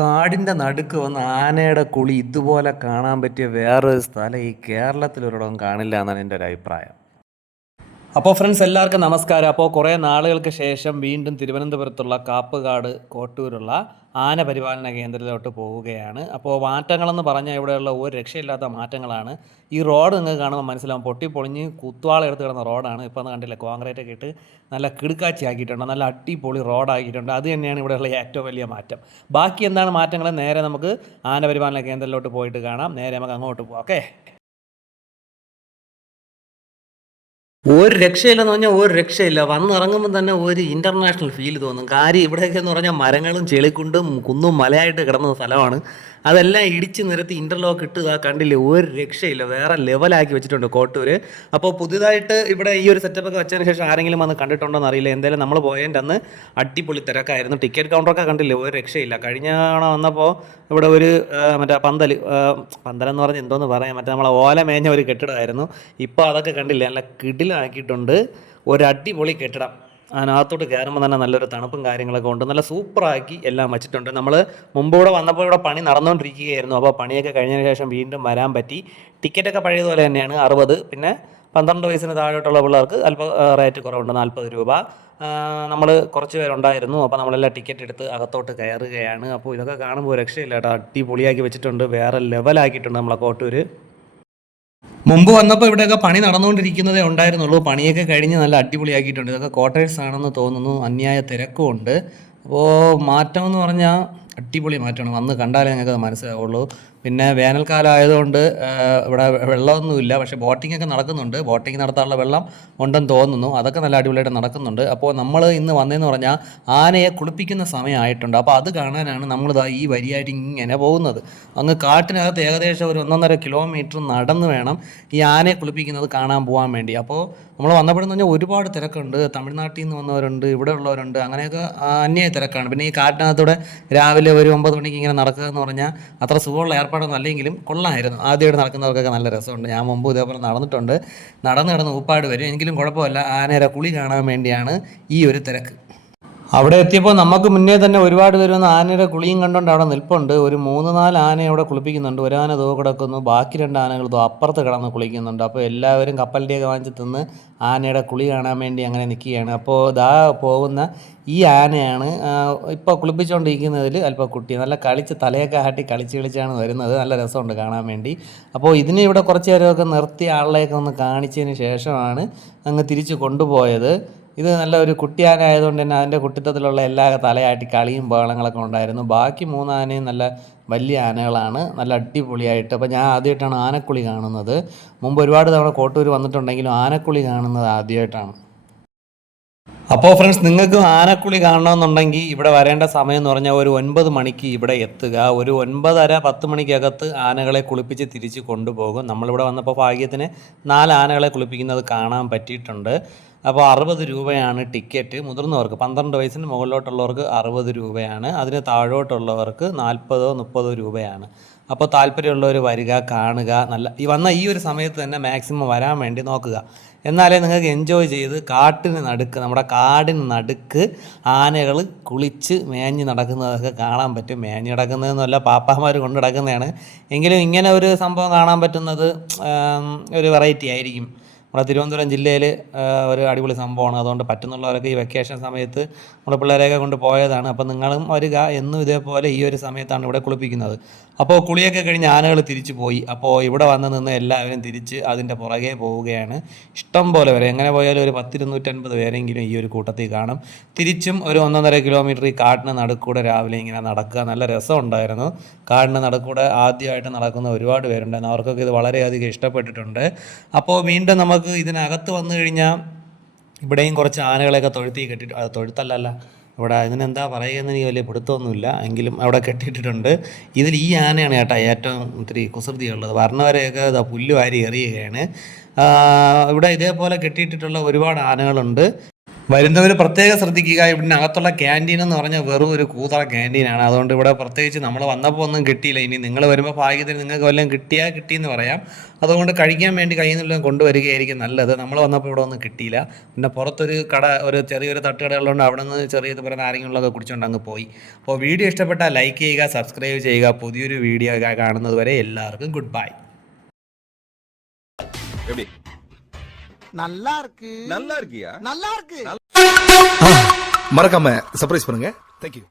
കാടിൻ്റെ നടുക്ക് വന്ന് ആനയുടെ കുളി ഇതുപോലെ കാണാൻ പറ്റിയ വേറൊരു സ്ഥലം ഈ കേരളത്തിലൊരിടവും കാണില്ല എന്നാണ് എൻ്റെ ഒരു അഭിപ്രായം. അപ്പോൾ ഫ്രണ്ട്സ് എല്ലാവർക്കും നമസ്കാരം. അപ്പോൾ കുറേ നാളുകൾക്ക് ശേഷം വീണ്ടും തിരുവനന്തപുരത്തുള്ള കാപ്പുകാട് കോട്ടൂരുള്ള ആന പരിപാലന കേന്ദ്രത്തിലോട്ട് പോവുകയാണ്. അപ്പോൾ മാറ്റങ്ങളെന്ന് പറഞ്ഞാൽ ഇവിടെയുള്ള ഒരു രക്ഷയില്ലാത്ത മാറ്റങ്ങളാണ്. ഈ റോഡ് നിങ്ങൾക്ക് കാണുമ്പോൾ മനസ്സിലാവും, പൊട്ടിപ്പൊളിഞ്ഞ് കുത്തുവാള എടുത്ത് കിടന്ന റോഡാണ്. ഇപ്പോൾ ഒന്ന് കണ്ടില്ല, കോൺക്രീറ്റ് ഒക്കെ ഇട്ട് നല്ല കിടുക്കാച്ചി ആക്കിയിട്ടുണ്ട്, നല്ല അടിപൊളി റോഡാക്കിയിട്ടുണ്ട്. അത് തന്നെയാണ് ഇവിടെയുള്ള ഏറ്റവും വലിയ മാറ്റം. ബാക്കി എന്താണ് മാറ്റങ്ങൾ നേരെ നമുക്ക് ആന പരിപാലന കേന്ദ്രത്തിലോട്ട് പോയിട്ട് കാണാം. നേരെ നമുക്ക് അങ്ങോട്ട് പോകാം. ഓക്കെ, ഒരു രക്ഷയില്ലെന്ന് പറഞ്ഞാൽ ഒരു രക്ഷയില്ല. വന്നിറങ്ങുമ്പോൾ തന്നെ ഒരു ഇൻ്റർനാഷണൽ ഫീൽ തോന്നും. കാര്യം ഇവിടെയൊക്കെ എന്ന് പറഞ്ഞാൽ മരങ്ങളും ചെളിക്കുണ്ടും കുന്നും മലയായിട്ട് കിടന്ന സ്ഥലമാണ്. അതെല്ലാം ഇടിച്ച് നിരത്തി ഇൻ്റർലോക്ക് ഇട്ട് കണ്ടില്ലേ, ഒരു രക്ഷയില്ല. വേറെ ലെവലാക്കി വെച്ചിട്ടുണ്ട് കോട്ടൂർ. അപ്പോൾ പുതിയതായിട്ട് ഇവിടെ ഈ ഒരു സെറ്റപ്പൊക്കെ വെച്ചതിന് ശേഷം ആരെങ്കിലും വന്ന് കണ്ടിട്ടുണ്ടോ എന്നറിയില്ല. എന്തായാലും നമ്മൾ പോയതിൻ്റെ അന്ന് അടിപൊളി തിരക്കായിരുന്നു. ടിക്കറ്റ് കൗണ്ടറൊക്കെ കണ്ടില്ലേ, ഒരു രക്ഷയില്ല. കഴിഞ്ഞ തവണ വന്നപ്പോൾ ഇവിടെ ഒരു മറ്റേ പന്തലെന്ന് പറഞ്ഞ് എന്തോന്ന് പറയാം, മറ്റേ നമ്മളെ ഓല മേഞ്ഞ ഒരു കെട്ടിടമായിരുന്നു. ഇപ്പോൾ അതൊക്കെ കണ്ടില്ലേ, നല്ല കിടിലാക്കിയിട്ടുണ്ട്. ഒരു അടിപൊളി കെട്ടിടം. അതിനകത്തോട്ട് കയറുമ്പോൾ തന്നെ നല്ലൊരു തണുപ്പും കാര്യങ്ങളൊക്കെ ഉണ്ട്. നല്ല സൂപ്പറാക്കി എല്ലാം വെച്ചിട്ടുണ്ട്. നമ്മൾ മുമ്പ് ഇവിടെ വന്നപ്പോൾ ഇവിടെ പണി നടന്നുകൊണ്ടിരിക്കുകയായിരുന്നു. അപ്പോൾ പണിയൊക്കെ കഴിഞ്ഞതിന് ശേഷം വീണ്ടും വരാൻ പറ്റി. ടിക്കറ്റൊക്കെ പഴയതുപോലെ തന്നെയാണ്, 60. പിന്നെ 12 വയസ്സിന് താഴോട്ടുള്ള പിള്ളേർക്ക് അല്പം റേറ്റ് കുറവുണ്ട്, 40 രൂപ. നമ്മൾ കുറച്ച് പേരുണ്ടായിരുന്നു. അപ്പോൾ നമ്മളെല്ലാം ടിക്കറ്റ് എടുത്ത് അകത്തോട്ട് കയറുകയാണ്. അപ്പോൾ ഇതൊക്കെ കാണുമ്പോൾ രക്ഷയില്ല കേട്ടോ, അടിപൊളിയാക്കി വെച്ചിട്ടുണ്ട്. വേറെ ലെവലാക്കിയിട്ടുണ്ട് നമ്മളെ കോട്ടൂർ. മുമ്പ് വന്നപ്പോൾ ഇവിടെയൊക്കെ പണി നടന്നുകൊണ്ടിരിക്കുന്നതേ ഉണ്ടായിരുന്നുള്ളൂ. പണിയൊക്കെ കഴിഞ്ഞ് നല്ല അടിപൊളിയാക്കിയിട്ടുണ്ട്. ഇതൊക്കെ ക്വാർട്ടേഴ്സ് ആണെന്ന് തോന്നുന്നു. അന്യായ തിരക്കും ഉണ്ട്. അപ്പോൾ മാറ്റം എന്ന് പറഞ്ഞാൽ അടിപൊളി മാറ്റമാണ്. വന്ന് കണ്ടാലേ ഞങ്ങൾക്ക് അത് മനസ്സിലാവുള്ളൂ. പിന്നെ വേനൽക്കാലം ആയതുകൊണ്ട് ഇവിടെ വെള്ളമൊന്നുമില്ല, പക്ഷേ ബോട്ടിംഗ് ഒക്കെ നടക്കുന്നുണ്ട്. ബോട്ടിംഗ് നടത്താനുള്ള വെള്ളം ഉണ്ടെന്ന് തോന്നുന്നു. അതൊക്കെ നല്ല അടിപൊളിയായിട്ട് നടക്കുന്നുണ്ട്. അപ്പോൾ നമ്മൾ ഇന്ന് വന്നതെന്ന് പറഞ്ഞാൽ ആനയെ കുളിപ്പിക്കുന്ന സമയമായിട്ടുണ്ട്. അപ്പോൾ അത് കാണാനാണ് നമ്മളിതാ ഈ വരിയായിട്ട് ഇങ്ങനെ പോകുന്നത്. അങ്ങ് കാട്ടിനകത്ത് ഏകദേശം ഒരു 1.5 കിലോമീറ്റർ നടന്ന് വേണം ഈ ആനയെ കുളിപ്പിക്കുന്നത് കാണാൻ പോകാൻ വേണ്ടി. അപ്പോൾ നമ്മൾ വന്നപ്പോഴെന്ന് പറഞ്ഞാൽ ഒരുപാട് തിരക്കുണ്ട്. തമിഴ്നാട്ടിൽ നിന്ന് വന്നവരുണ്ട്, ഇവിടെ ഉള്ളവരുണ്ട്, അങ്ങനെയൊക്കെ അന്യായ തിരക്കാണ്. പിന്നെ ഈ കാട്ടിനകത്തൂടെ രാവിലെ ഒരു 9 മണിക്ക് ഇങ്ങനെ നടക്കുക എന്ന് പറഞ്ഞാൽ അത്ര സുഖമുള്ള ഏർപ്പാടൊന്നും അല്ലെങ്കിലും കൊള്ളാമായിരുന്നു. ആദ്യമായിട്ട് നടക്കുന്നവർക്കൊക്കെ നല്ല രസമുണ്ട്. ഞാൻ മുമ്പ് ഇതേപോലെ നടന്നിട്ടുണ്ട്. നടന്ന് കിടന്ന് ഊപ്പാട് വരും, എങ്കിലും കുഴപ്പമില്ല. ആനയുടെ കുളി കാണാൻ വേണ്ടിയാണ് ഈ ഒരു തിരക്ക്. അവിടെ എത്തിയപ്പോൾ നമുക്ക് മുന്നേ തന്നെ ഒരുപാട് പേര് വന്ന് ആനയുടെ കുളിയും കണ്ടുകൊണ്ട് അവിടെ നിൽപ്പുണ്ട്. ഒരു 3-4 ആനയെ അവിടെ കുളിപ്പിക്കുന്നുണ്ട്. ഒരു ആന കിടക്കുന്നു, ബാക്കി 2 ആനകൾ അപ്പുറത്ത് കിടന്ന് കുളിക്കുന്നുണ്ട്. അപ്പോൾ എല്ലാവരും കപ്പലിൻ്റെയൊക്കെ വാങ്ങിച്ച് തിന്ന് ആനയുടെ കുളി കാണാൻ വേണ്ടി അങ്ങനെ നിൽക്കുകയാണ്. അപ്പോൾ ദാ പോകുന്ന ഈ ആനയാണ് ഇപ്പോൾ കുളിപ്പിച്ചുകൊണ്ടിരിക്കുന്നതിൽ അല്പം കുട്ടി. നല്ല കളിച്ച് തലയൊക്കെ ആട്ടി കളിച്ചാണ് വരുന്നത്. നല്ല രസമുണ്ട് കാണാൻ വേണ്ടി. അപ്പോൾ ഇതിനെ ഇവിടെ കുറച്ച് നേരമൊക്കെ നിർത്തി ആളിനെയൊക്കെ ഒന്ന് കാണിച്ചതിന് ശേഷമാണ് അങ്ങ് തിരിച്ച് കൊണ്ടുപോയത്. ഇത് നല്ല ഒരു കുട്ടിയാന ആയതുകൊണ്ട് തന്നെ അതിൻ്റെ കുട്ടിത്തത്തിലുള്ള എല്ലാ തലയാട്ടി കളിയും ബഹളങ്ങളൊക്കെ ഉണ്ടായിരുന്നു. ബാക്കി 3 ആനയും നല്ല വലിയ ആനകളാണ്, നല്ല അടിപൊളിയായിട്ട്. അപ്പോൾ ഞാൻ ആദ്യമായിട്ടാണ് ആനക്കുളി കാണുന്നത്. മുമ്പ് ഒരുപാട് തവണ കോട്ടൂർ വന്നിട്ടുണ്ടെങ്കിലും ആനക്കുളി കാണുന്നത് ആദ്യമായിട്ടാണ്. അപ്പോൾ ഫ്രണ്ട്സ്, നിങ്ങൾക്ക് ആനക്കുളി കാണണമെന്നുണ്ടെങ്കിൽ ഇവിടെ വരേണ്ട സമയം എന്ന് പറഞ്ഞാൽ ഒരു 9 മണിക്ക് ഇവിടെ എത്തുക. ഒരു 9:30-10 മണിക്കകത്ത് ആനകളെ കുളിപ്പിച്ച് തിരിച്ച് കൊണ്ടുപോകും. നമ്മളിവിടെ വന്നപ്പോൾ ഭാഗ്യത്തിന് 4 ആനകളെ കുളിപ്പിക്കുന്നത് കാണാൻ പറ്റിയിട്ടുണ്ട്. അപ്പോൾ 60 രൂപയാണ് ടിക്കറ്റ്. മുതിർന്നവർക്ക് 12 വയസ്സിന് മുകളിലോട്ടുള്ളവർക്ക് 60 രൂപയാണ്. അതിന് താഴോട്ടുള്ളവർക്ക് 40-30 രൂപയാണ്. അപ്പോൾ താല്പര്യമുള്ളവർ വരിക, കാണുക. നല്ല ഈ ഒരു സമയത്ത് തന്നെ മാക്സിമം വരാൻ വേണ്ടി നോക്കുക. എന്നാലേ നിങ്ങൾക്ക് എൻജോയ് ചെയ്ത് നമ്മുടെ കാടിന് നടുക്ക് ആനകൾ കുളിച്ച് മേഞ്ഞ് നടക്കുന്നതൊക്കെ കാണാൻ പറ്റും. മേഞ്ഞ് നടക്കുന്നതെന്നല്ല, പാപ്പാമാർ കൊണ്ട് നടക്കുന്നതാണ്. എങ്കിലും ഇങ്ങനെ ഒരു സംഭവം കാണാൻ പറ്റുന്നത് ഒരു വെറൈറ്റി ആയിരിക്കും. നമ്മുടെ തിരുവനന്തപുരം ജില്ലയിൽ ഒരു അടിപൊളി സംഭവമാണ്. അതുകൊണ്ട് പറ്റുന്നുള്ളവരൊക്കെ ഈ വെക്കേഷൻ സമയത്ത് നമ്മുടെ പിള്ളേരെയൊക്കെ കൊണ്ട് പോയതാണ്. അപ്പോൾ നിങ്ങളും വരിക. എന്നും ഇതേപോലെ ഈ ഒരു സമയത്താണ് ഇവിടെ കുളിപ്പിക്കുന്നത്. അപ്പോൾ കുളിയൊക്കെ കഴിഞ്ഞ് ആനകൾ തിരിച്ചു പോയി. അപ്പോൾ ഇവിടെ വന്ന് നിന്ന് എല്ലാവരും തിരിച്ച് അതിൻ്റെ പുറകെ പോവുകയാണ്. ഇഷ്ടം പോലെ വരെ, എങ്ങനെ പോയാലും ഒരു 10-250 പേരെങ്കിലും ഈ ഒരു കൂട്ടത്തിൽ കാണും. തിരിച്ചും ഒരു 1.5 കിലോമീറ്റർ ഈ കാടിന് നടുക്കൂടെ രാവിലെ ഇങ്ങനെ നടക്കുക. നല്ല രസമുണ്ടായിരുന്നു. കാടിന് നടുക്കൂടെ ആദ്യമായിട്ട് നടക്കുന്ന ഒരുപാട് പേരുണ്ടായിരുന്നു. അവർക്കൊക്കെ ഇത് വളരെയധികം ഇഷ്ടപ്പെട്ടിട്ടുണ്ട്. അപ്പോൾ വീണ്ടും നമുക്ക് ഇതിനകത്ത് വന്നു കഴിഞ്ഞാൽ ഇവിടെയും കുറച്ച് ആനകളെയൊക്കെ തൊഴുത്തി കെട്ടിട്ട്, തൊഴുത്തല്ല, ഇവിടെ ഇതിനെന്താ പറയുകയെന്ന് എനിക്ക് വലിയ പിടുത്തമൊന്നുമില്ല, എങ്കിലും അവിടെ കെട്ടിയിട്ടുണ്ട്. ഇതിൽ ഈ ആനയാണ് ചേട്ടാ ഏറ്റവും ഇത്തിരി കുസൃതിയുള്ളത്. വരണവരെയൊക്കെ പുല്ല് വാരി എറിയുകയാണ്. ഇവിടെ ഇതേപോലെ കെട്ടിയിട്ടിട്ടുള്ള ഒരുപാട് ആനകളുണ്ട്. വരുന്നവർ പ്രത്യേകം ശ്രദ്ധിക്കുക. ഇതിനകത്തുള്ള ക്യാൻറ്റീൻ എന്ന് പറഞ്ഞാൽ വെറും ഒരു കൂതറ ക്യാൻറ്റീനാണ്. അതുകൊണ്ട് ഇവിടെ പ്രത്യേകിച്ച് നമ്മൾ വന്നപ്പോൾ ഒന്നും കിട്ടിയില്ല. ഇനി നിങ്ങൾ വരുമ്പോൾ ഭാഗ്യത്തിന് നിങ്ങൾക്ക് വല്ലതും കിട്ടിയെന്ന് പറയാം. അതുകൊണ്ട് കഴിക്കാൻ വേണ്ടി കയ്യിൽ നിന്നെല്ലാം കൊണ്ടുവരികയായിരിക്കും നല്ലത്. നമ്മൾ വന്നപ്പോൾ ഇവിടെ ഒന്നും കിട്ടിയില്ല. പിന്നെ പുറത്തൊരു കട, ഒരു ചെറിയൊരു തട്ടുകടകളുണ്ട്, അവിടെ നിന്ന് ചെറിയത് പോലെ നാരങ്ങളുള്ളതൊക്കെ കുടിച്ചുകൊണ്ട് അങ്ങ് പോയി. അപ്പോൾ വീഡിയോ ഇഷ്ടപ്പെട്ടാൽ ലൈക്ക് ചെയ്യുക, സബ്സ്ക്രൈബ് ചെയ്യുക. പുതിയൊരു വീഡിയോ കാണുന്നത് വരെ എല്ലാവർക്കും ഗുഡ് ബൈ. நல்லா இருக்கு நல்லா இருக்கியா நல்லா இருக்கு மறக்காம சர்ப்ரைஸ் பண்ணுங்க. தேங்க்யூ.